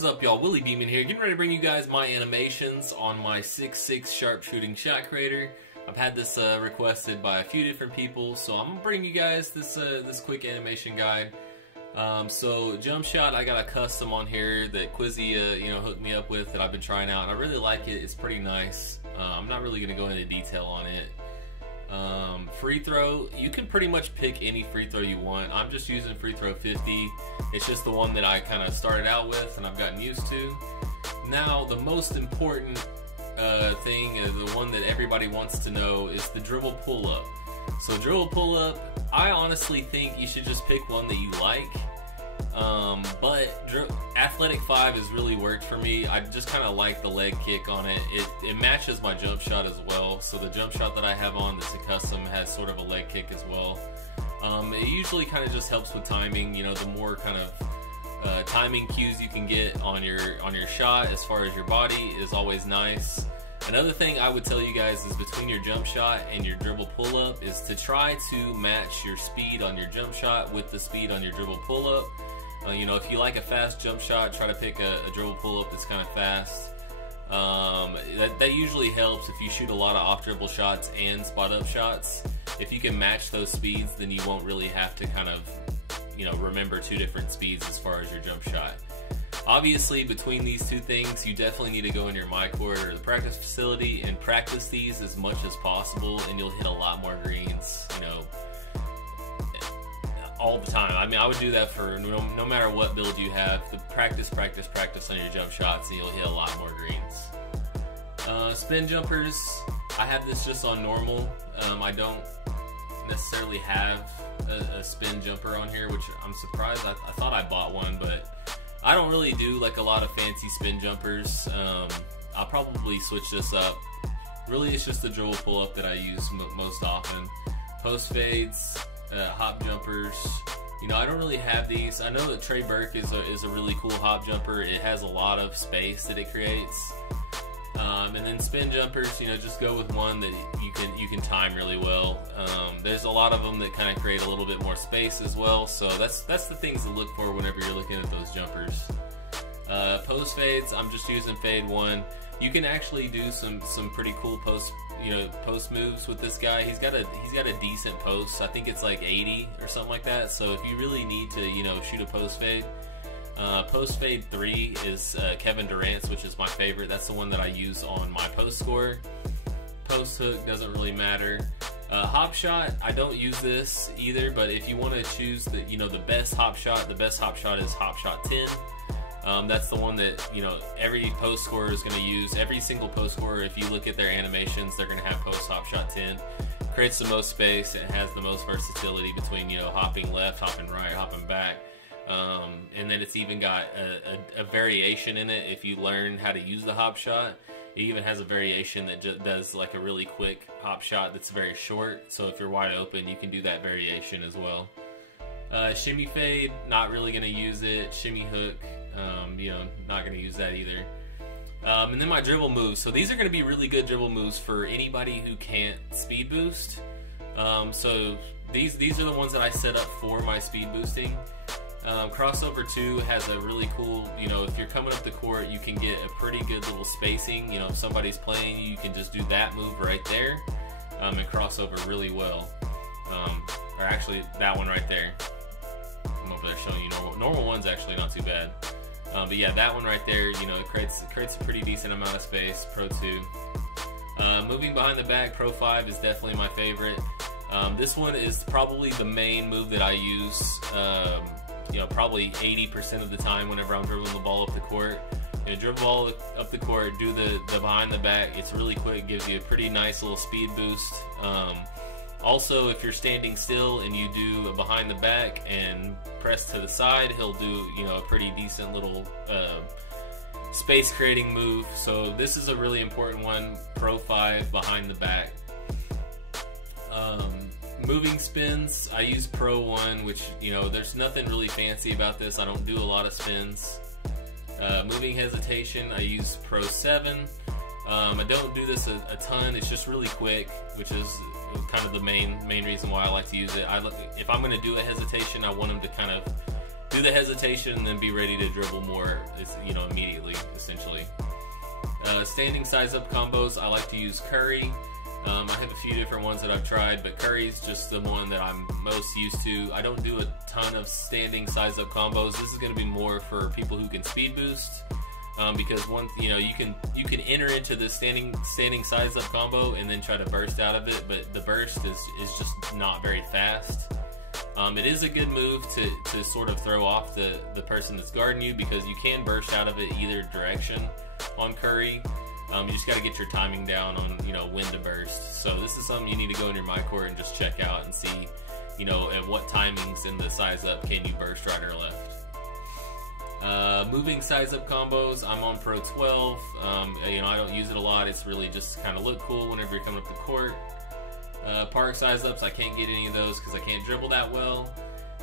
What is up, y'all? Willie Beeman here, getting ready to bring you guys my animations on my 6'6" Sharpshooting Shot Creator. I've had this requested by a few different people, so I'm gonna bring you guys this this quick animation guide. So jump shot, I got a custom on here that Quizzy hooked me up with that I've been trying out, and I really like it. It's pretty nice. I'm not really gonna go into detail on it. Free throw, you can pretty much pick any free throw you want. I'm just using free throw 50. It's just the one that I kind of started out with and I've gotten used to. Now the most important thing, the one that everybody wants to know, is the dribble pull up. So dribble pull up, I honestly think you should just pick one that you like. But Athletic 5 has really worked for me. I just kind of like the leg kick on it. It matches my jump shot as well. So the jump shot that I have on that's a custom has sort of a leg kick as well. It usually kind of just helps with timing. You know, the more kind of timing cues you can get on your shot as far as your body is always nice. Another thing I would tell you guys is between your jump shot and your dribble pull up is to try to match your speed on your jump shot with the speed on your dribble pull up. You know, if you like a fast jump shot, try to pick a dribble pull up that's kind of fast. That usually helps if you shoot a lot of off dribble shots and spot up shots. If you can match those speeds, then you won't really have to kind of, you know, remember two different speeds as far as your jump shot. Obviously, between these two things, you definitely need to go in your my court or the practice facility and practice these as much as possible, and you'll hit a lot more greens, you know, all the time. I mean, I would do that for no matter what build you have. The practice on your jump shots, and you'll hit a lot more greens. Spin jumpers, I have this just on normal. I don't necessarily have a spin jumper on here, which I'm surprised. I thought I bought one, but I don't really do like a lot of fancy spin jumpers. I'll probably switch this up. Really, it's just the dribble pull up that I use most often. Post fades, hop jumpers. You know, I don't really have these. I know that Trey Burke is a really cool hop jumper. It has a lot of space that it creates. And then spin jumpers, you know, just go with one that you can time really well. There's a lot of them that kind of create a little bit more space as well. So that's the things to look for whenever you're looking at those jumpers. Post fades, I'm just using fade 1. You can actually do some pretty cool post moves with this guy. He's got a decent post. I think it's like 80 or something like that. So if you really need to, you know, shoot a post fade, post fade 3 is Kevin Durant's, which is my favorite. That's the one that I use on my post score. Post hook doesn't really matter. Hop shot, I don't use this either, but if you want to choose the best hop shot is hop shot 10. That's the one that, you know, every post scorer is going to use. Every single post scorer, if you look at their animations, they're going to have post hop shot 10. Creates the most space. It has the most versatility between, you know, hopping left, hopping right, hopping back. And then it's even got a variation in it. If you learn how to use the hop shot, it even has a variation that just does like a really quick hop shot that's very short. So if you're wide open, you can do that variation as well. Shimmy fade, not really going to use it. Shimmy hook, you know, not going to use that either. And then my dribble moves. So these are going to be really good dribble moves for anybody who can't speed boost. So these are the ones that I set up for my speed boosting. Crossover 2 has a really cool, you know, if you're coming up the court, you can get a pretty good little spacing. You know, if somebody's playing, you can just do that move right there and crossover really well. Or actually, that one right there. I'm over there showing you normal. Normal one's actually not too bad. But yeah, that one right there, you know, it creates a pretty decent amount of space. Pro 2. Moving behind the back, Pro 5 is definitely my favorite. This one is probably the main move that I use. You know, probably 80% of the time whenever I'm dribbling the ball up the court. You know, dribble the ball up the court, do the behind the back. It's really quick, gives you a pretty nice little speed boost. Also, if you're standing still and you do a behind the back and press to the side, he'll do, you know, a pretty decent little space creating move. So this is a really important one, Pro 5 behind the back. Moving spins, I use Pro 1, which, you know, there's nothing really fancy about this. I don't do a lot of spins. Moving hesitation, I use Pro 7. I don't do this a ton. It's just really quick, which is kind of the main reason why I like to use it. If I'm going to do a hesitation, I want him to kind of do the hesitation and then be ready to dribble more, you know, immediately, essentially. Standing size up combos, I like to use Curry. I have a few different ones that I've tried, but Curry's just the one that I'm most used to. I don't do a ton of standing size up combos. This is going to be more for people who can speed boost, because you can enter into the standing size up combo and then try to burst out of it, but the burst is just not very fast. It is a good move to sort of throw off the person that's guarding you, because you can burst out of it either direction on Curry. You just got to get your timing down on, you know, when to burst. So this is something you need to go in your my court and just check out and see, you know, at what timings in the size up can you burst right or left. Moving size up combos, I'm on Pro 12. You know, I don't use it a lot. It's really just kind of look cool whenever you're coming up the court. Park size ups, I can't get any of those because I can't dribble that well.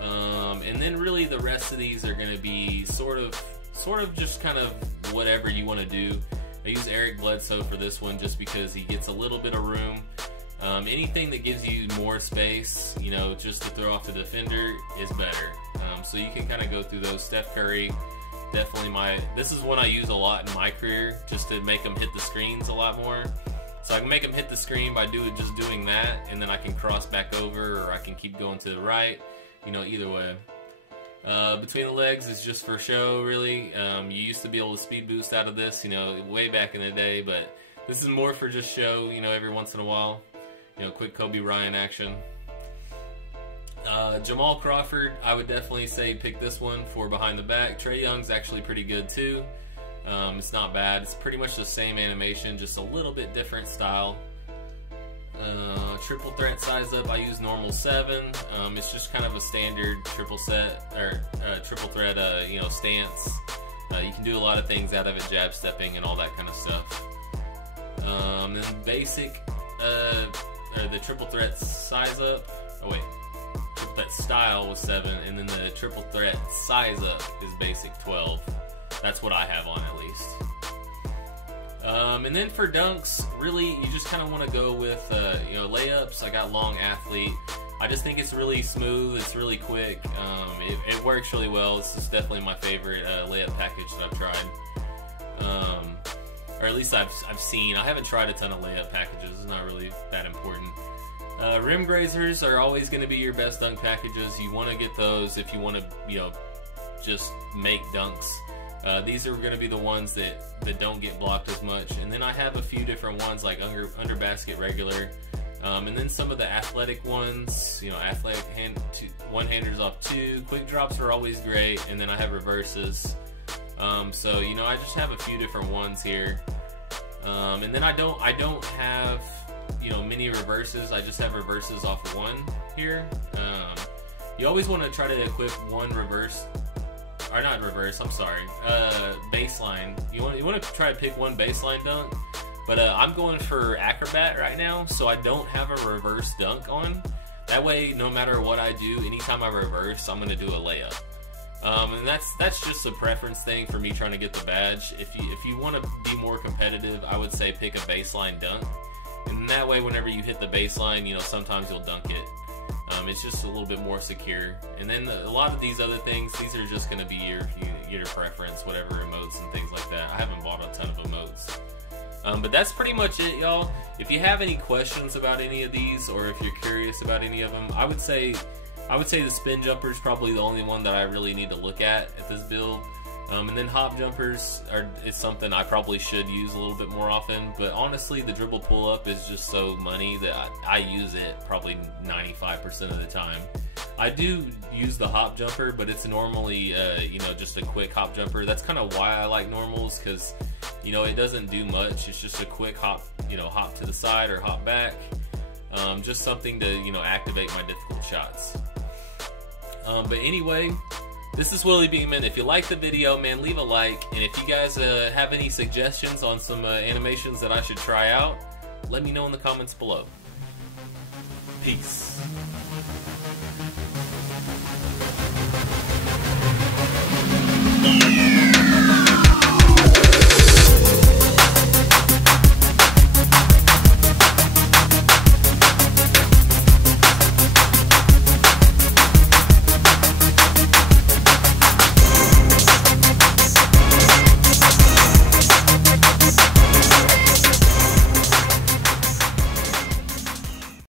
And then really the rest of these are going to be sort of just kind of whatever you want to do. I use Eric Bledsoe for this one just because he gets a little bit of room. Anything that gives you more space, you know, just to throw off the defender is better. So you can kind of go through those. Steph Curry, definitely this is one I use a lot in my career, just to make them hit the screens a lot more. So I can make them hit the screen by just doing that, and then I can cross back over, or I can keep going to the right, you know, either way. Between the legs is just for show, really. You used to be able to speed boost out of this, you know, way back in the day, but this is more for just show, you know, every once in a while. You know, quick Kobe Bryant action. Jamal Crawford, I would definitely say pick this one for behind the back. Trae Young's actually pretty good too. It's not bad. It's pretty much the same animation, just a little bit different style. Triple threat size up, I use normal 7. It's just kind of a standard triple threat, you know, stance. You can do a lot of things out of it, jab stepping and all that kind of stuff. Then basic, the triple threat size up. Oh wait, triple threat style was 7, and then the triple threat size up is basic 12. That's what I have on, at least. And then for dunks, really, you just kind of want to go with, you know, layups. I got long athlete. I just think it's really smooth. It's really quick. It works really well. This is definitely my favorite layup package that I've tried. Or at least I've seen. I haven't tried a ton of layup packages. It's not really that important. Rim grazers are always going to be your best dunk packages. You want to get those if you want to, you know, just make dunks. These are going to be the ones that don't get blocked as much. And then I have a few different ones like under basket regular. And then some of the athletic ones, you know, athletic one-handers off 2. Quick drops are always great. And then I have reverses. So, you know, I just have a few different ones here. And then I don't have, you know, many reverses. I just have reverses off 1 here. You always want to try to equip one reverse. Or not reverse, I'm sorry. Baseline. You want to try to pick one baseline dunk, but I'm going for acrobat right now, so I don't have a reverse dunk on. That way, no matter what I do, anytime I reverse, I'm going to do a layup. And that's just a preference thing for me trying to get the badge. If you want to be more competitive, I would say pick a baseline dunk, and that way, whenever you hit the baseline, you know, sometimes you'll dunk it. It's just a little bit more secure. And then a lot of these other things, these are just going to be your preference, whatever emotes and things like that. I haven't bought a ton of emotes. But that's pretty much it, y'all. If you have any questions about any of these, or if you're curious about any of them, I would say the spin jumper is probably the only one that I really need to look at this build. And then hop jumpers is something I probably should use a little bit more often, but honestly the dribble pull up is just so money that I use it probably 95% of the time. I do use the hop jumper, but it's normally you know, just a quick hop jumper. That's kind of why I like normals, because, you know, it doesn't do much. It's just a quick hop, you know, hop to the side or hop back. Just something to, you know, activate my difficult shots. But anyway, this is Willie Beeman. If you like the video, man, leave a like. And if you guys have any suggestions on some animations that I should try out, let me know in the comments below. Peace. Yeah.